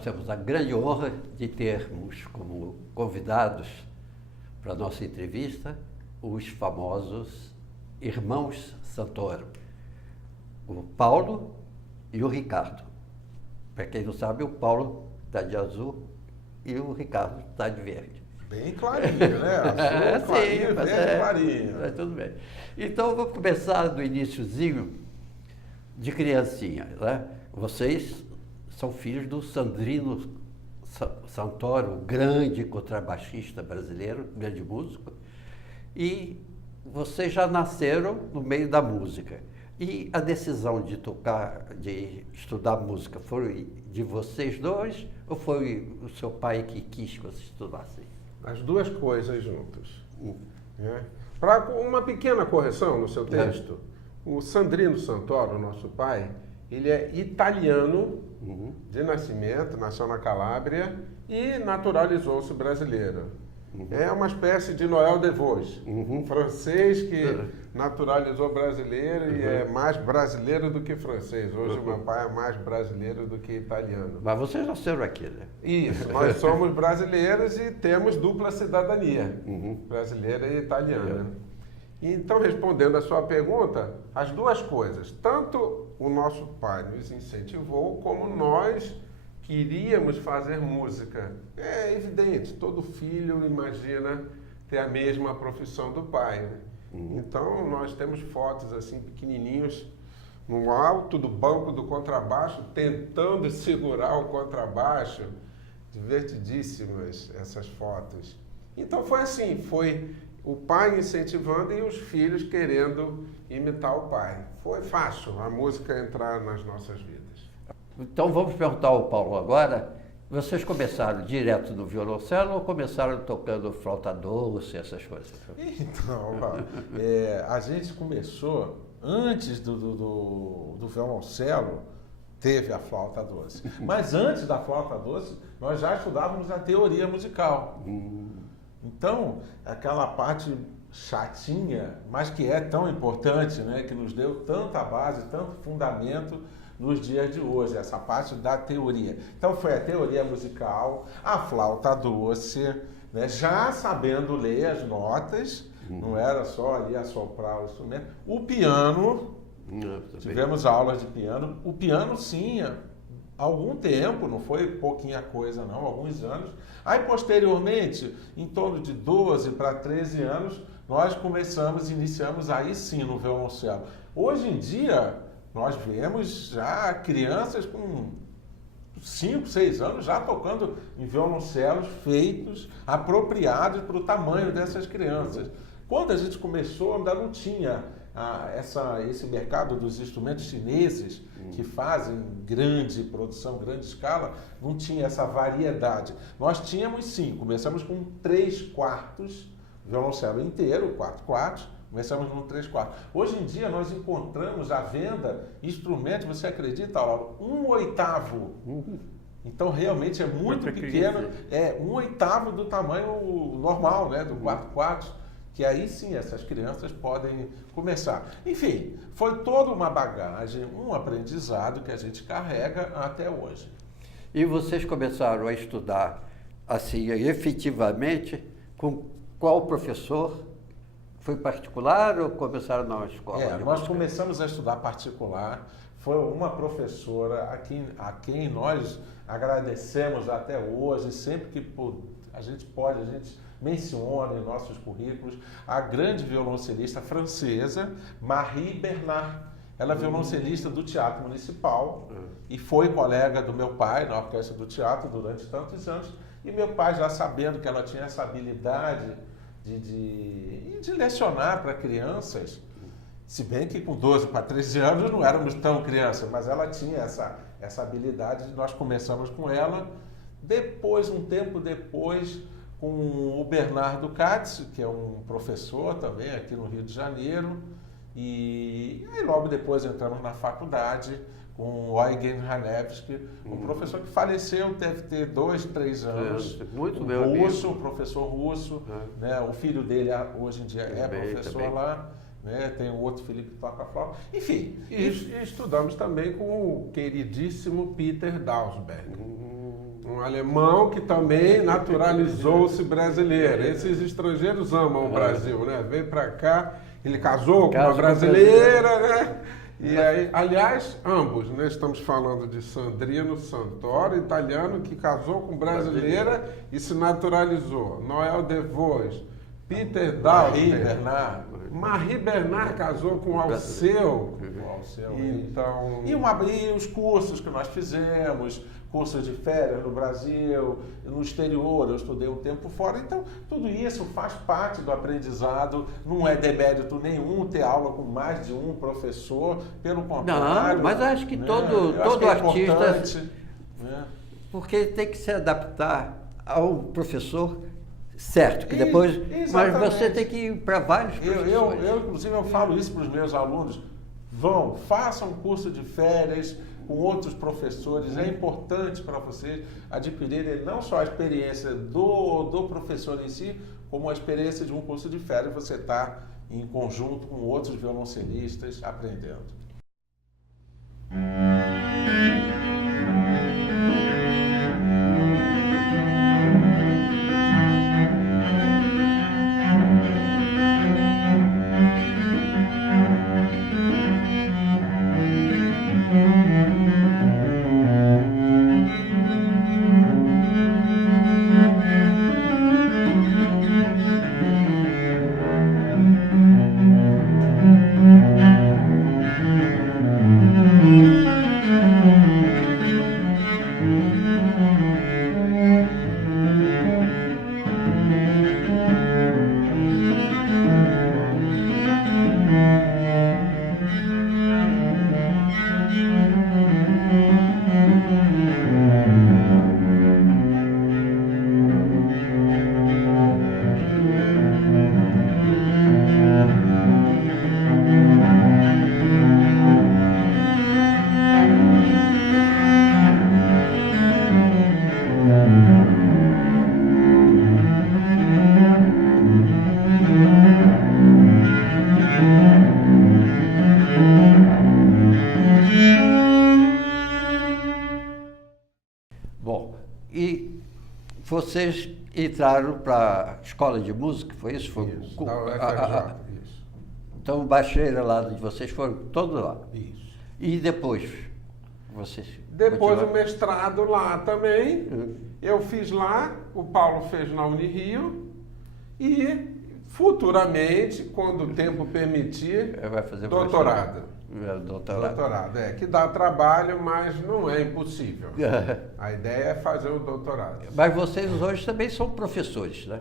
nós temos a grande honra de termos como convidados para a nossa entrevista os famosos irmãos Santoro, o Paulo e o Ricardo. Para quem não sabe, o Paulo está de azul e o Ricardo está de verde. Bem clarinho, né? Azul, clarinho, sim, verde, clarinho. Mas tudo bem. Então, vou começar do iniciozinho de criancinha, né? Vocês são filhos do Sandrino Santoro, grande contrabaixista brasileiro, grande músico, e vocês já nasceram no meio da música. E a decisão de tocar, de estudar música, foi de vocês dois ou foi o seu pai que quis que vocês estudassem? As duas coisas juntas. Né? Para uma pequena correção no seu texto, o Sandrino Santoro, nosso pai, ele é italiano de nascimento, nasceu na Calábria e naturalizou-se brasileiro. É uma espécie de Noel de Vos, um francês que naturalizou brasileiro e é mais brasileiro do que francês. Hoje o meu pai é mais brasileiro do que italiano. Mas vocês nasceram aqui, né? Isso, nós somos brasileiros e temos dupla cidadania, brasileira e italiana. Então, respondendo a sua pergunta, as duas coisas, tanto o nosso pai nos incentivou, como nós queríamos fazer música. É evidente, todo filho imagina ter a mesma profissão do pai, né? Então, nós temos fotos assim, pequenininhos, no alto do banco do contrabaixo, tentando segurar o contrabaixo. Divertidíssimas essas fotos. Então, foi assim, foi o pai incentivando e os filhos querendo imitar o pai. Foi fácil a música entrar nas nossas vidas. Então vamos perguntar ao Paulo agora, vocês começaram direto no violoncelo ou começaram tocando flauta doce, essas coisas? Então, a gente começou, antes do violoncelo, teve a flauta doce. Mas antes da flauta doce, nós já estudávamos a teoria musical. Então, aquela parte chatinha, mas que é tão importante, né, que nos deu tanta base, tanto fundamento nos dias de hoje, essa parte da teoria. Então, foi a teoria musical, a flauta doce, né, já sabendo ler as notas, não era só ali assoprar o instrumento. O piano, tivemos aulas de piano. O piano, sim, há algum tempo, não foi pouquinha coisa não, alguns anos. Aí, posteriormente, em torno de 12 para 13 anos, nós iniciamos aí sim no violoncelo. Hoje em dia, nós vemos já crianças com 5, 6 anos já tocando em violoncelos feitos, apropriados para o tamanho dessas crianças. Quando a gente começou, ainda não tinha esse mercado dos instrumentos chineses que fazem grande produção, grande escala, não tinha essa variedade. Nós tínhamos sim, começamos com 3/4, violoncelo inteiro, 4/4, começamos no 3/4. Hoje em dia nós encontramos à venda instrumentos, você acredita, Lauro, 1/8. Então realmente é muito pequeno, é 1/8 do tamanho normal, né, do 4/4. Que aí sim essas crianças podem começar. Enfim, foi toda uma bagagem, um aprendizado que a gente carrega até hoje. E vocês começaram a estudar assim, efetivamente, com qual professor? Foi particular ou começaram na escola? Nós começamos a estudar particular. Foi uma professora a quem nós agradecemos até hoje, sempre que a gente pode, a gente menciona em nossos currículos, a grande violoncelista francesa, Marie Bernard. Ela é violoncelista do Teatro Municipal e foi colega do meu pai na orquestra do teatro durante tantos anos. E meu pai, já sabendo que ela tinha essa habilidade de lecionar para crianças, se bem que com 12 para 13 anos não éramos tão crianças, mas ela tinha essa habilidade, nós começamos com ela. Depois, um tempo depois, com o Bernardo Katz, que é um professor também aqui no Rio de Janeiro, e aí logo depois entramos na faculdade com o Eugen Hanevski, um professor que faleceu, deve ter 2, 3 anos. Muito um professor russo, né? O filho dele hoje em dia é professor lá, né? Tem um outro Felipe que toca flauta. Enfim. E estudamos também com o queridíssimo Peter Dausberg. Um alemão que também naturalizou-se brasileiro. Esses estrangeiros amam o Brasil, né? Veio para cá, ele casou com uma brasileira, né? E aí, aliás, ambos, né? Estamos falando de Sandrino Santoro, italiano, que casou com brasileira e se naturalizou. Noel DeVos, Peter Dalter, Marie Bernard casou com Alceu. Então... E os cursos que nós fizemos, cursos de férias no Brasil, no exterior, eu estudei um tempo fora. Então, tudo isso faz parte do aprendizado. Não é demérito nenhum ter aula com mais de um professor, pelo contrário. Não, mas acho que todo artista... Porque ele tem que se adaptar ao professor certo, que depois... Mas você tem que ir para vários professores. Inclusive, eu falo isso para os meus alunos. Façam um curso de férias com outros professores. É importante para vocês adquirirem não só a experiência do professor em si, como a experiência de um curso de férias. Você está em conjunto com outros violoncelistas aprendendo. Bom, e vocês entraram para a escola de música, foi isso? Foi Isso, da UFRJ, isso. Então, o baixeira lá de vocês foram todos lá. Isso. E depois? Vocês Depois continuaram? o mestrado lá também. Eu fiz lá, o Paulo fez na Unirio e futuramente, quando o tempo permitir, Vai fazer doutorado. Doutorado. Que dá trabalho, mas não é impossível. A ideia é fazer o doutorado. Mas vocês hoje também são professores, né?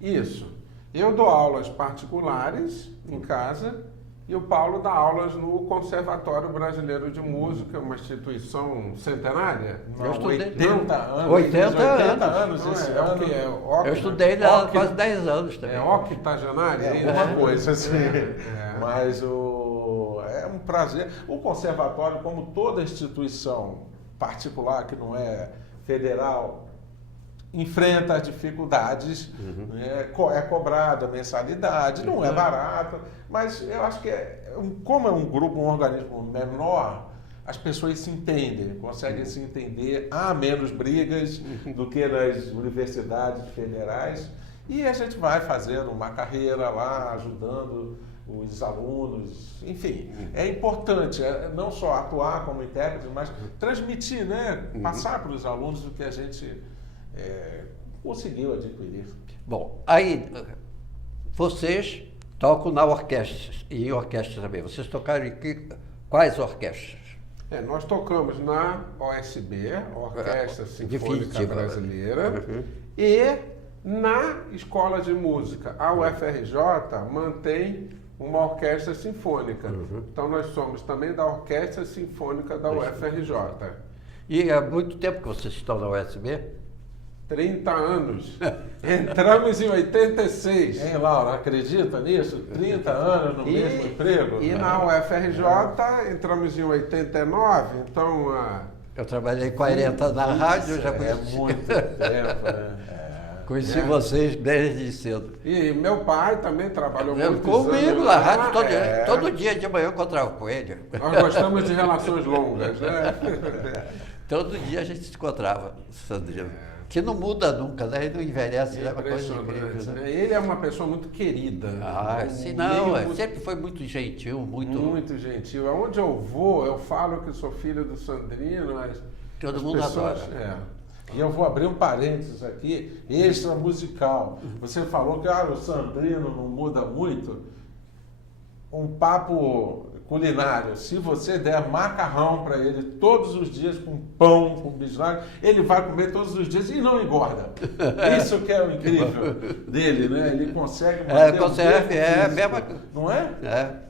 Isso. Eu dou aulas particulares em casa e o Paulo dá aulas no Conservatório Brasileiro de Música, uma instituição centenária. Eu estudei 80 anos. 80 anos Não esse é o ano. que é? Eu estudei lá quase 10 anos também. É octogenária? Uma coisa assim. É. Mas é um prazer. O conservatório, como toda instituição particular que não é federal, enfrenta as dificuldades, é cobrado a mensalidade, não é barato, mas eu acho que como é um grupo, um organismo menor, as pessoas se entendem, conseguem se entender, há menos brigas do que nas universidades federais, e a gente vai fazendo uma carreira lá, ajudando os alunos, enfim, é importante não só atuar como intérprete, mas transmitir, né, passar para os alunos o que a gente conseguiu adquirir. Bom, aí vocês tocam na orquestra e em orquestra também. Vocês tocaram em quais orquestras? Nós tocamos na OSB, Orquestra Sinfônica Definitiva Brasileira, e na Escola de Música. A UFRJ mantém uma orquestra sinfônica. Então nós somos também da Orquestra Sinfônica da UFRJ. E há muito tempo que vocês estão na USB? 30 anos. Entramos em 86. Hein, Laura, acredita nisso? 30 anos no mesmo emprego? E na UFRJ entramos em 89, então... Eu trabalhei 40 na rádio, eu já É conheci. muito tempo, né? Conheci vocês desde cedo. E meu pai também trabalhou muito Comigo na rádio, todo dia de manhã eu encontrava com ele. Nós gostamos de relações longas, né? Todo dia a gente se encontrava, Sandrino. Que não muda nunca, né? Ele não envelhece, é uma coisa incrível. Né? Ele é uma pessoa muito querida. Sim, não, sempre foi muito gentil, muito gentil. Aonde eu vou, eu falo que sou filho do Sandrino, mas todo mundo adora. E eu vou abrir um parênteses aqui, extra musical. Você falou que o Sandrino não muda muito. Um papo culinário. Se você der macarrão para ele todos os dias com pão, com bisnaga, ele vai comer todos os dias e não engorda. Isso que é o incrível dele, né? Ele consegue manter mesmo, não é? É.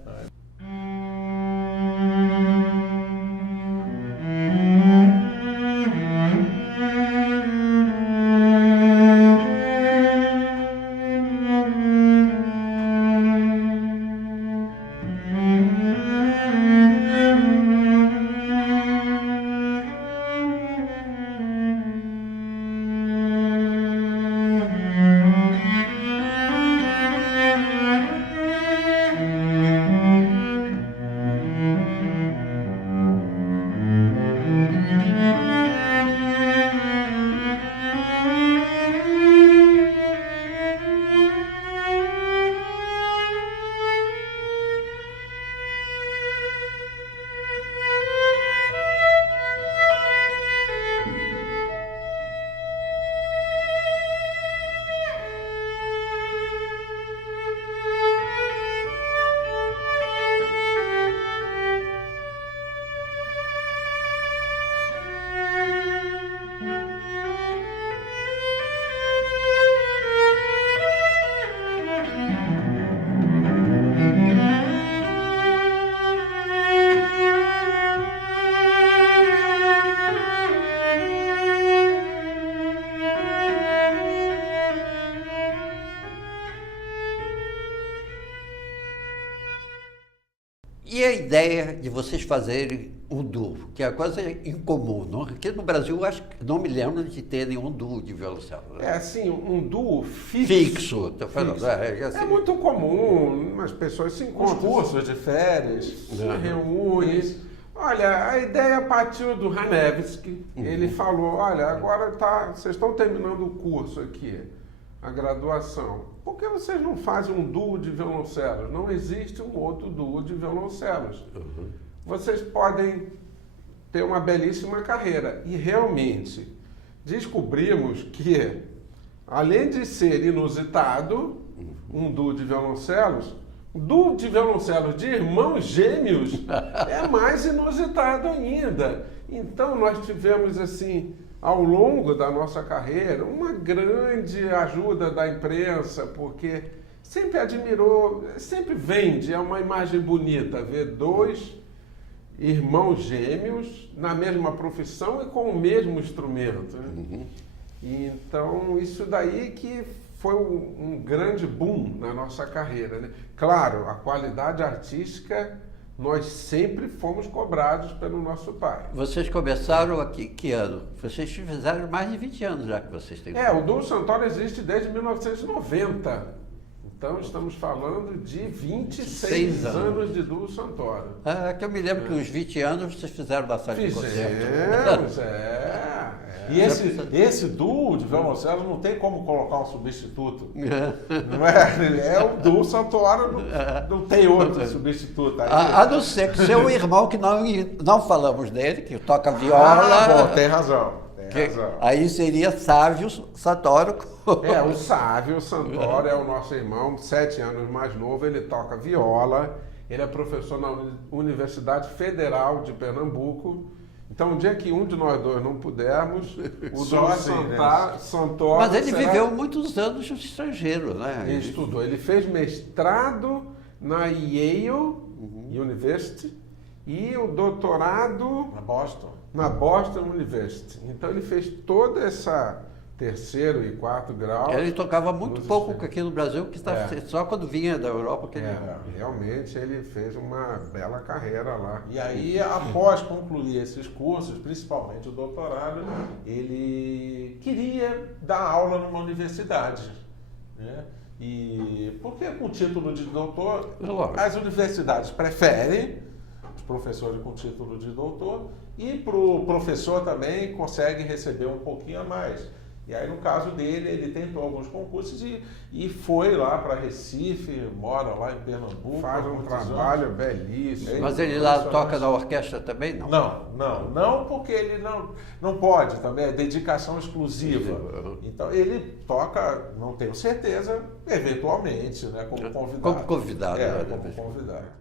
E a ideia de vocês fazerem um duo, que é uma coisa incomum, não? Aqui no Brasil, acho que não me lembro de ter nenhum duo de violoncelo. É assim, um duo fixo. Fixo, estou falando. É muito comum, as pessoas se encontram. Os cursos de férias. Se reúnem. Olha, a ideia partiu do Hanevski. Ele falou, olha, agora vocês estão terminando o curso aqui, a graduação. Por que vocês não fazem um duo de violoncelos? Não existe um outro duo de violoncelos. Vocês podem ter uma belíssima carreira. E realmente, descobrimos que, além de ser inusitado, um duo de violoncelos de irmãos gêmeos é mais inusitado ainda. Então, nós tivemos, assim, ao longo da nossa carreira, uma grande ajuda da imprensa, porque sempre admirou, sempre vende, é uma imagem bonita ver dois irmãos gêmeos na mesma profissão e com o mesmo instrumento. Né? Então, isso daí que foi um grande boom na nossa carreira. Né? Claro, a qualidade artística nós sempre fomos cobrados pelo nosso pai. Vocês começaram aqui, que ano? Vocês fizeram mais de 20 anos já que vocês têm. O Duo Santoro existe desde 1990. Então, estamos falando de 26 anos de Duo Santoro. Que eu me lembro que uns 20 anos vocês fizeram bastante concerto. Fizemos, E esse duo de violoncelo não tem como colocar um substituto. Não é? É o Duo Santoro, não tem outro substituto. Aí, a não ser que seu irmão, que não falamos dele, que toca viola. Bom, tem razão. Aí seria Sávio Santoro. O Sávio Santoro é o nosso irmão, 7 anos mais novo, ele toca viola, ele é professor na Universidade Federal de Pernambuco. Então, um dia que um de nós dois não pudermos, o Duo Santoro... Mas ele viveu muitos anos no estrangeiro, né? Ele estudou, ele fez mestrado na Yale University e o doutorado na Boston University. Então, ele fez toda essa terceiro e quarto grau. Ele tocava muito pouco aqui no Brasil, que só quando vinha da Europa que ele... Realmente ele fez uma bela carreira lá. E aí, após concluir esses cursos, principalmente o doutorado, ele queria dar aula numa universidade, né? E porque com o título de doutor, as universidades preferem professores com título de doutor, e para o professor também consegue receber um pouquinho a mais. E aí, no caso dele, ele tentou alguns concursos e foi lá para Recife, mora lá em Pernambuco. Faz um trabalho belíssimo. Mas ele lá toca na orquestra também, não? Não, porque ele não pode também, é dedicação exclusiva. Então, ele toca, não tenho certeza, eventualmente, né, como convidado. Como convidado. Como convidado.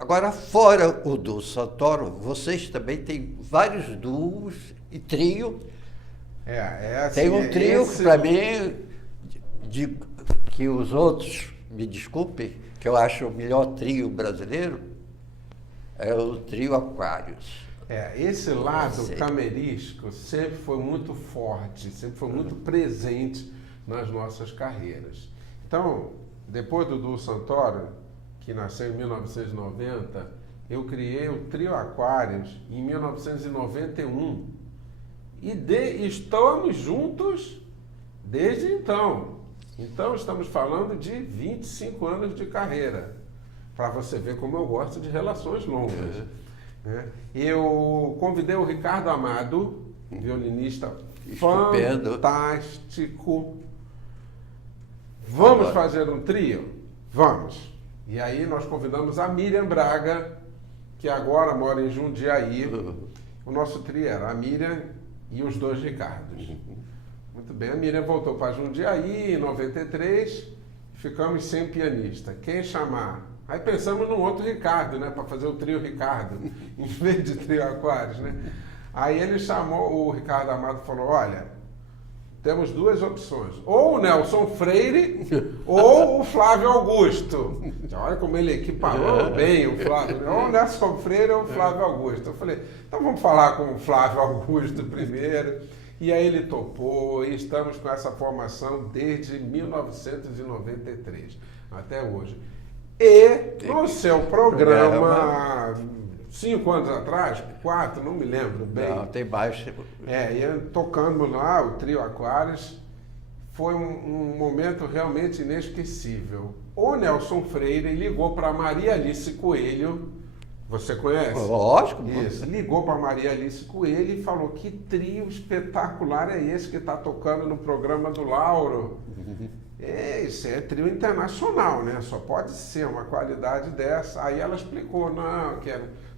Agora, fora o do Santoro, vocês também têm vários duos e trio. Assim, tem um trio que, para mim, que os outros, me desculpem, que eu acho o melhor trio brasileiro, é o trio Aquários. Esse lado camerístico sempre foi muito forte, sempre foi muito presente nas nossas carreiras. Então, depois do Duo Santoro, que nasceu em 1990, eu criei o Trio Aquários em 1991. E estamos juntos desde então. Então, estamos falando de 25 anos de carreira, para você ver como eu gosto de relações longas. Né? Eu convidei o Ricardo Amado, violinista fantástico. Vamos fazer um trio? Vamos. E aí nós convidamos a Miriam Braga, que agora mora em Jundiaí. O nosso trio era a Miriam e os dois Ricardos. Muito bem, a Miriam voltou para Jundiaí em 93, ficamos sem pianista. Quem chamar? Aí pensamos num outro Ricardo, né, para fazer o trio Ricardo, em vez de trio Aquários, né? Aí ele chamou, o Ricardo Amado falou, olha, temos duas opções, ou o Nelson Freire ou o Flávio Augusto. Olha como ele equiparou bem o Flávio, ou o Nelson Freire ou o Flávio Augusto. Eu falei, então vamos falar com o Flávio Augusto primeiro. E aí ele topou e estamos com essa formação desde 1993, até hoje. E no seu programa, 5 anos atrás, 4, não me lembro bem. Não, tem mais. E tocamos lá o Trio Aquários, foi um momento realmente inesquecível. O Nelson Freire ligou para Maria Alice Coelho, você conhece? Lógico. Isso, ligou para Maria Alice Coelho e falou, que trio espetacular é esse que está tocando no programa do Lauro? Isso é trio internacional, né? Só pode ser uma qualidade dessa. Aí ela explicou, não,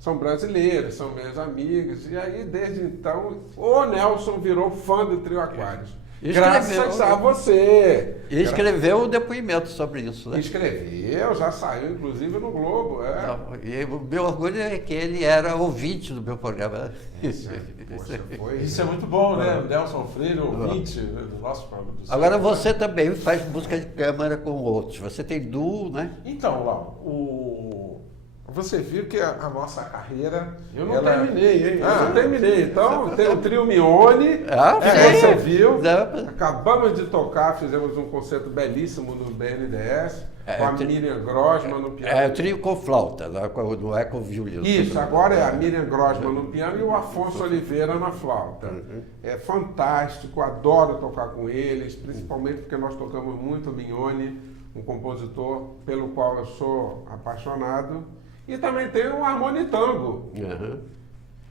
são brasileiros, são meus amigos. E aí, desde então, o Nelson virou fã do Trio Aquários. Graças a você. E escreveu um depoimento sobre isso, né? Escreveu, já saiu, inclusive, no Globo. Não, e o meu orgulho é que ele era ouvinte do meu programa. Isso é muito bom, né? Nelson Freire, ouvinte do nosso programa. Agora você também faz música de câmara com outros. Você tem duo, né? Então, Lau, você viu que a nossa carreira... Eu não terminei, hein? Eu não terminei. Então, tem o trio Mione, sim. você viu. Não. Acabamos de tocar, fizemos um concerto belíssimo no BNDES, com a Miriam Grossman no piano. É o trio com flauta, não é com violino. Isso, agora é a Miriam Grossman no piano e o Afonso Oliveira na flauta. É fantástico, adoro tocar com eles, principalmente porque nós tocamos muito Mione, um compositor pelo qual eu sou apaixonado. E também tem o harmonitango.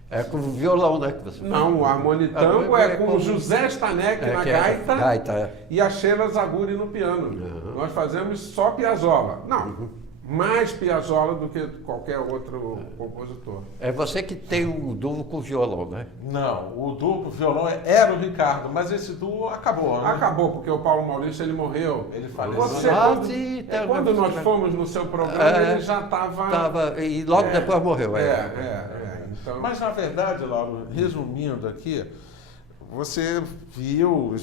É com violão, né? Que você Não, o harmonitango é com o José Stanek na gaita e a Sheila Zaguri no piano. Nós fazemos só Piazzolla. Não, mais Piazzolla do que qualquer outro compositor. É você que tem um duo com violão, né? Não, o duo com violão era o Ricardo, mas esse duo acabou, né? Acabou, porque o Paulo Maurício ele morreu. Ele faleceu. Você, quando nós fomos no seu programa, ele já estava... E logo depois morreu. Então... Mas, na verdade, Lauro, resumindo aqui, você viu,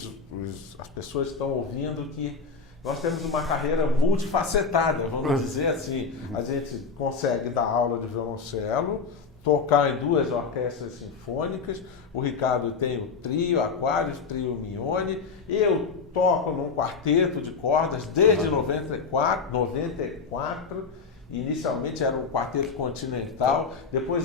as pessoas estão ouvindo que nós temos uma carreira multifacetada, vamos dizer assim. A gente consegue dar aula de violoncelo, tocar em 2 orquestras sinfônicas. O Ricardo tem o trio Aquarius, trio Mione. Eu toco num quarteto de cordas desde 94. Inicialmente era um quarteto continental, depois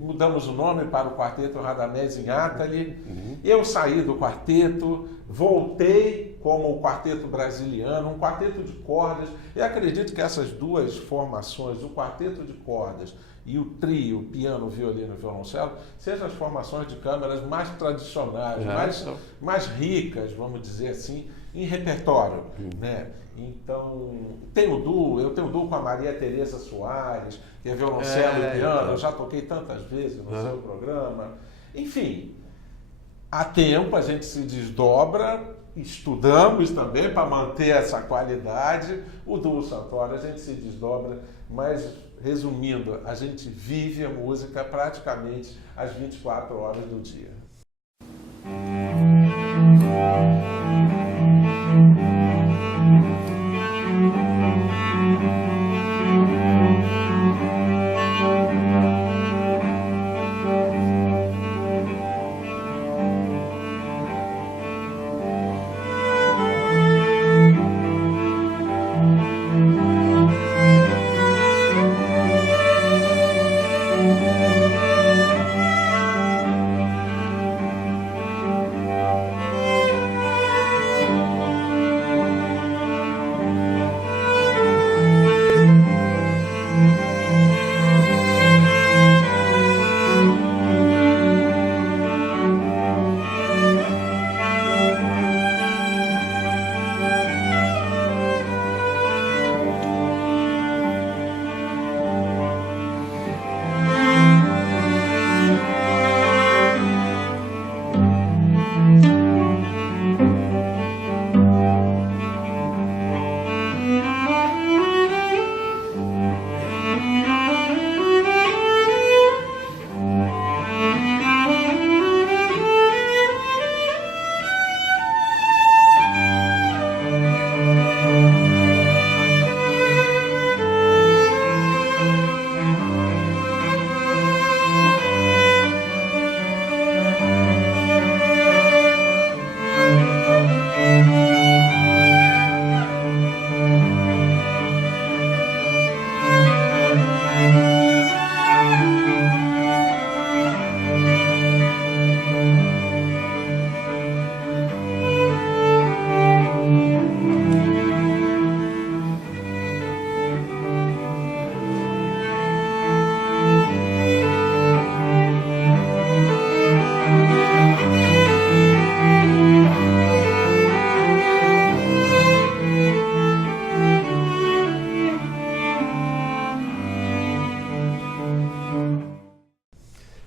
mudamos o nome para o quarteto Radamés Inátali. Eu saí do quarteto, voltei como o quarteto brasiliano, um quarteto de cordas. Eu acredito que essas 2 formações, o quarteto de cordas e o trio, piano, violino e violoncelo, sejam as formações de câmaras mais tradicionais, mais ricas, vamos dizer assim, em repertório, né? Então, eu tenho um duo com a Maria Tereza Soares, que é violoncelo e piano, eu já toquei tantas vezes no seu programa. Enfim, há tempo a gente se desdobra, estudamos também para manter essa qualidade. O duo Santoro a gente se desdobra, mas resumindo, a gente vive a música praticamente às 24 horas do dia.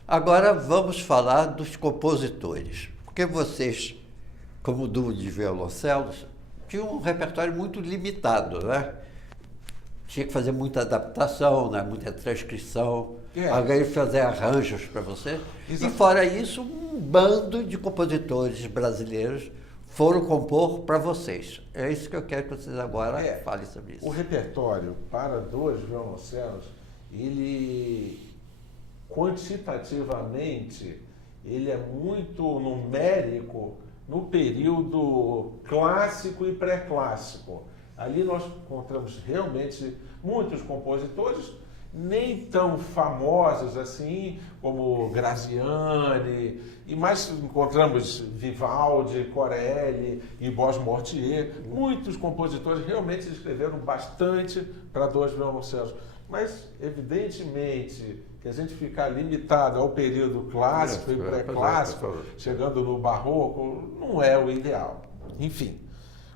Agora vamos falar dos compositores, porque vocês, como duo de violoncelos, tinham um repertório muito limitado, né? Tinha que fazer muita adaptação, né? Muita transcrição, alguém fazer arranjos para você. Exato. E fora isso, um bando de compositores brasileiros foram compor para vocês. É isso que eu quero que vocês agora falem sobre isso. O repertório para 2 violoncelos, ele quantitativamente, ele é muito numérico no período clássico e pré-clássico. Ali nós encontramos realmente muitos compositores, nem tão famosos assim, como Graziani, e mais encontramos Vivaldi, Corelli e Bosmortier. Muitos compositores realmente escreveram bastante para dois violoncelos. Mas, evidentemente, que a gente ficar limitado ao período clássico e pré-clássico, chegando no barroco, não é o ideal. Enfim,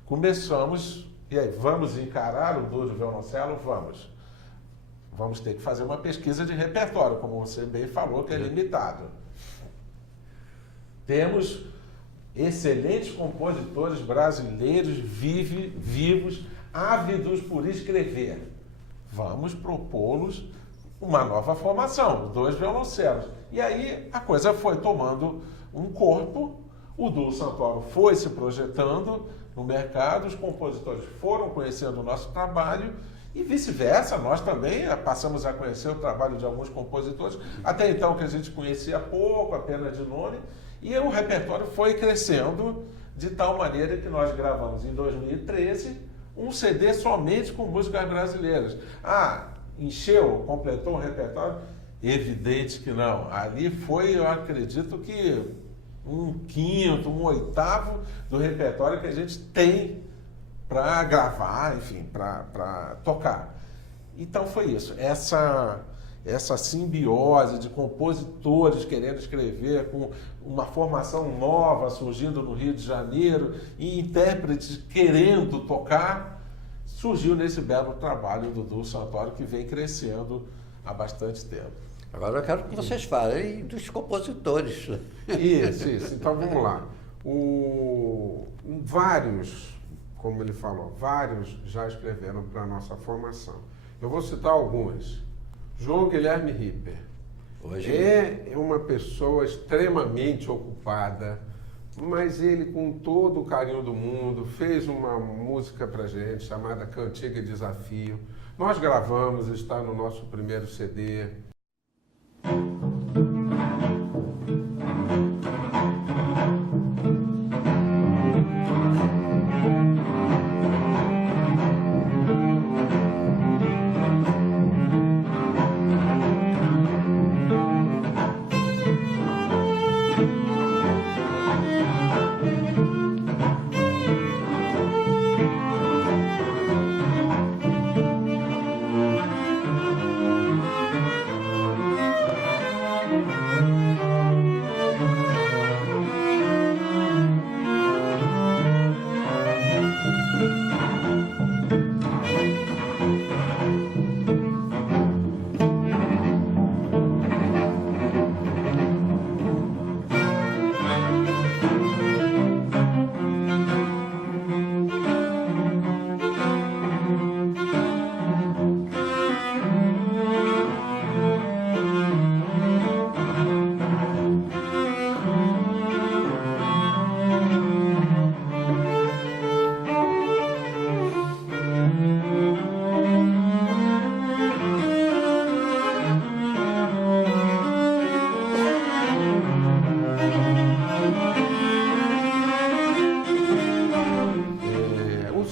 começamos, e aí, vamos encarar o duo de violoncelo? Vamos. Vamos ter que fazer uma pesquisa de repertório, como você bem falou, que é limitado. Temos excelentes compositores brasileiros vivos, ávidos por escrever. Vamos propô-los uma nova formação, dois violoncelos. E aí a coisa foi tomando um corpo, o duo Santoro foi se projetando no mercado, os compositores foram conhecendo o nosso trabalho e vice-versa, nós também passamos a conhecer o trabalho de alguns compositores, até então que a gente conhecia pouco, apenas de nome, e o repertório foi crescendo de tal maneira que nós gravamos em 2013 um CD somente com músicas brasileiras. Ah, encheu, completou o repertório? Evidente que não. Ali foi, eu acredito que um quinto, um oitavo do repertório que a gente tem para gravar, enfim, para tocar. Então foi isso. Essa simbiose de compositores querendo escrever, com uma formação nova surgindo no Rio de Janeiro e intérpretes querendo tocar, surgiu nesse belo trabalho do duo Santoro, que vem crescendo há bastante tempo. Agora eu quero que vocês falem dos compositores. Isso. Então vamos lá. Vários, como ele falou, vários já escreveram para a nossa formação. Eu vou citar alguns. João Guilherme Ripper. Hoje É uma pessoa extremamente ocupada, mas ele, com todo o carinho do mundo, fez uma música pra gente chamada Cantiga e Desafio. Nós gravamos, está no nosso primeiro CD.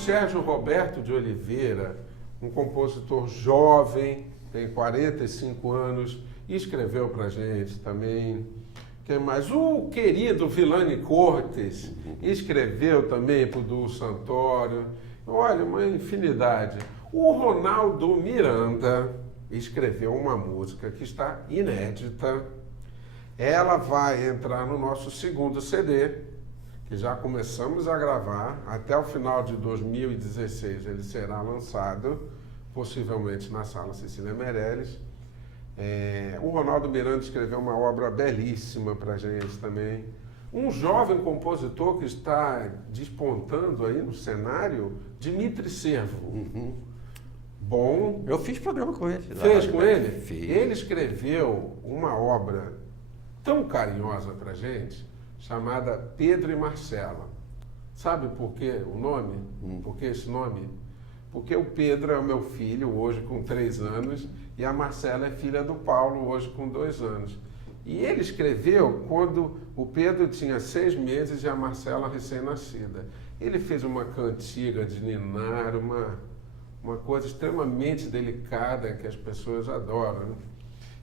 Sérgio Roberto de Oliveira, um compositor jovem, tem 45 anos, escreveu pra gente também. Quem mais? O querido Vilani Cortes escreveu também pro duo Santoro. Olha, uma infinidade. O Ronaldo Miranda escreveu uma música que está inédita. Ela vai entrar no nosso segundo CD, que já começamos a gravar. Até o final de 2016 ele será lançado, possivelmente na Sala Cecília Meirelles. O Ronaldo Miranda escreveu uma obra belíssima para a gente também. Um jovem compositor que está despontando aí no cenário, Dimitri Servo. Bom. Eu fiz programa com ele. Fez com ele? Fiz. Ele escreveu uma obra tão carinhosa para a gente, chamada Pedro e Marcela. Sabe por que o nome? Por que esse nome? porque o Pedro é o meu filho, hoje com 3 anos, e a Marcela é filha do Paulo, hoje com 2 anos. E ele escreveu quando o Pedro tinha 6 meses e a Marcela recém-nascida. Ele fez uma cantiga de ninar, uma coisa extremamente delicada que as pessoas adoram, né?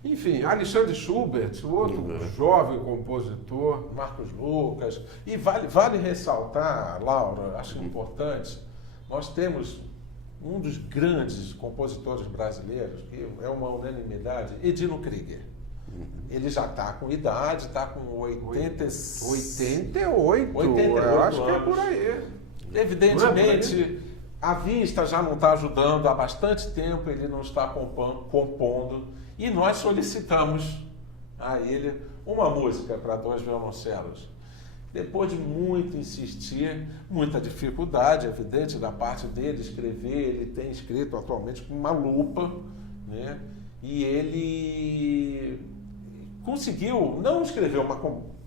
Enfim, Alexandre Schubert, outro jovem compositor. Marcos Lucas. E vale ressaltar, Laura, acho importante, nós temos um dos grandes compositores brasileiros, que é uma unanimidade, Edino Krieger. Ele já está com idade, está com 88, eu acho que é por aí. Evidentemente, a vista já não está ajudando, há bastante tempo ele não está compondo, e nós solicitamos a ele uma música para 2 violoncelos. Depois de muito insistir, muita dificuldade, evidente, da parte dele escrever, ele tem escrito atualmente com uma lupa, né? E ele conseguiu, não escrever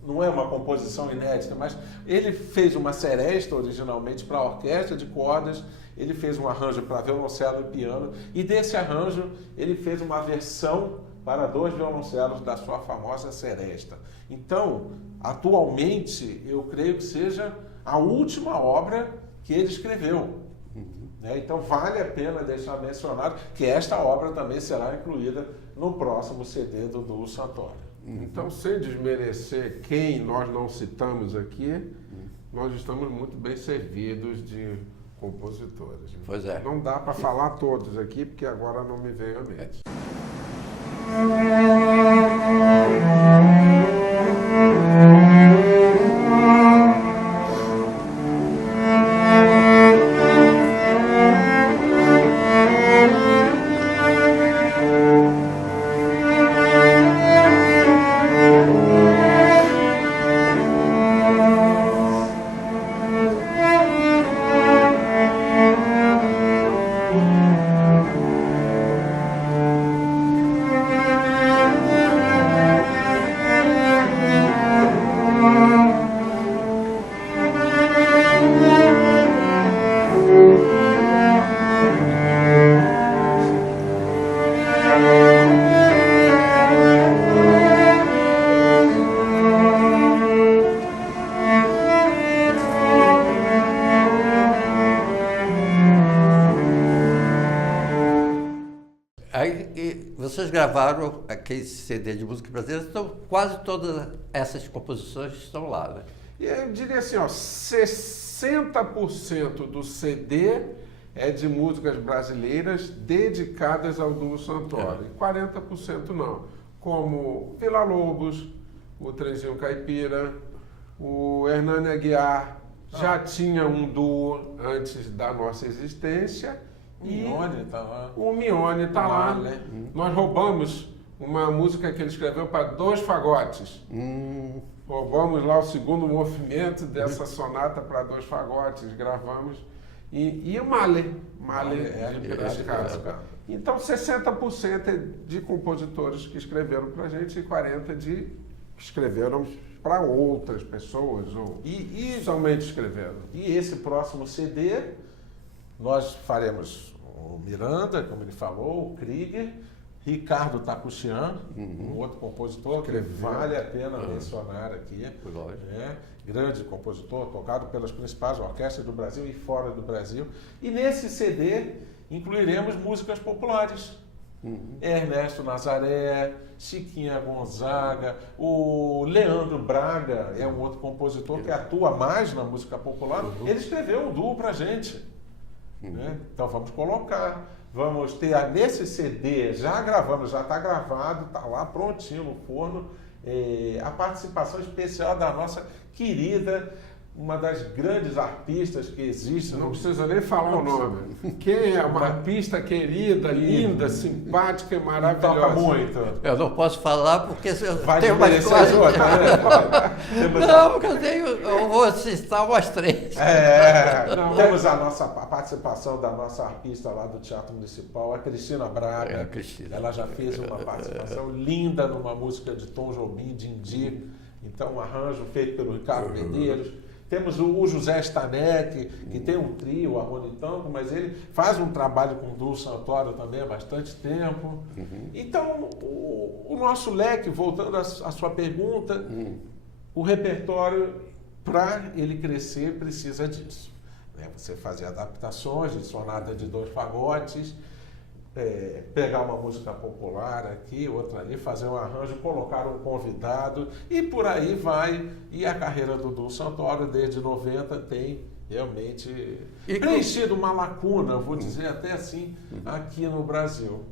não é uma composição inédita, mas ele fez uma seresta originalmente para a orquestra de cordas, ele fez um arranjo para violoncelo e piano, e desse arranjo ele fez uma versão para 2 violoncelos da sua famosa seresta. Então, atualmente, eu creio que seja a última obra que ele escreveu. Né? Então, vale a pena deixar mencionado que esta obra também será incluída no próximo CD do Duo Santoro. Então, sem desmerecer quem nós não citamos aqui, nós estamos muito bem servidos de compositores. Pois é. Não dá para falar todos aqui, porque agora não me veio à mente. Vocês gravaram aquele CD de música brasileira, então quase todas essas composições estão lá, né? E eu diria assim, ó, 60% do CD é de músicas brasileiras dedicadas ao Duo Santoro, e 40% não, como Vila Lobos, o Trenzinho Caipira, o Hernani Aguiar, já tinha um duo antes da nossa existência. Mione tá lá. O Mione está lá. Nós roubamos uma música que ele escreveu para 2 fagotes. Roubamos lá o 2º movimento dessa sonata para 2 fagotes, gravamos. E o Male de Piracicaba. Então, 60% é de compositores que escreveram para a gente e 40% que escreveram para outras pessoas, ou somente escreveram. E esse próximo CD, nós faremos o Miranda, como ele falou, o Krieger, Ricardo Takuchian, um outro compositor que vale a pena mencionar aqui. Né? Grande compositor, tocado pelas principais orquestras do Brasil e fora do Brasil. E nesse CD incluiremos músicas populares. Ernesto Nazaré, Chiquinha Gonzaga, o Leandro Braga é um outro compositor que atua mais na música popular. Ele escreveu um duo pra gente. Né? Então vamos colocar, vamos ter nesse CD, já gravamos, já está gravado, está lá prontinho no forno, a participação especial da nossa querida, uma das grandes arpistas que existe. Não precisa nem falar o nome. Quem é? Uma arpista querida, linda, simpática e maravilhosa. Toca muito. Eu não posso falar porque eu Vai tenho mais desmerecer coisas. outra, Não, porque eu vou citar umas 3. Temos a participação da nossa arpista lá do Teatro Municipal, a Cristina Braga. A Cristina. Ela já fez uma participação linda numa música de Tom Jobim, Dindi. Então, um arranjo feito pelo Ricardo Medeiros. Temos o José Stanek, que tem um trio, harmonitango, mas ele faz um trabalho com o Duo Santoro também há bastante tempo. Então, o nosso leque, voltando à sua pergunta, o repertório, para ele crescer, precisa disso. Né? Você fazer adaptações de sonata de 2 fagotes, pegar uma música popular aqui, outra ali, fazer um arranjo, colocar um convidado e por aí vai. E a carreira do Duo Santoro, desde 90, tem realmente preenchido uma lacuna, vou dizer até assim, aqui no Brasil.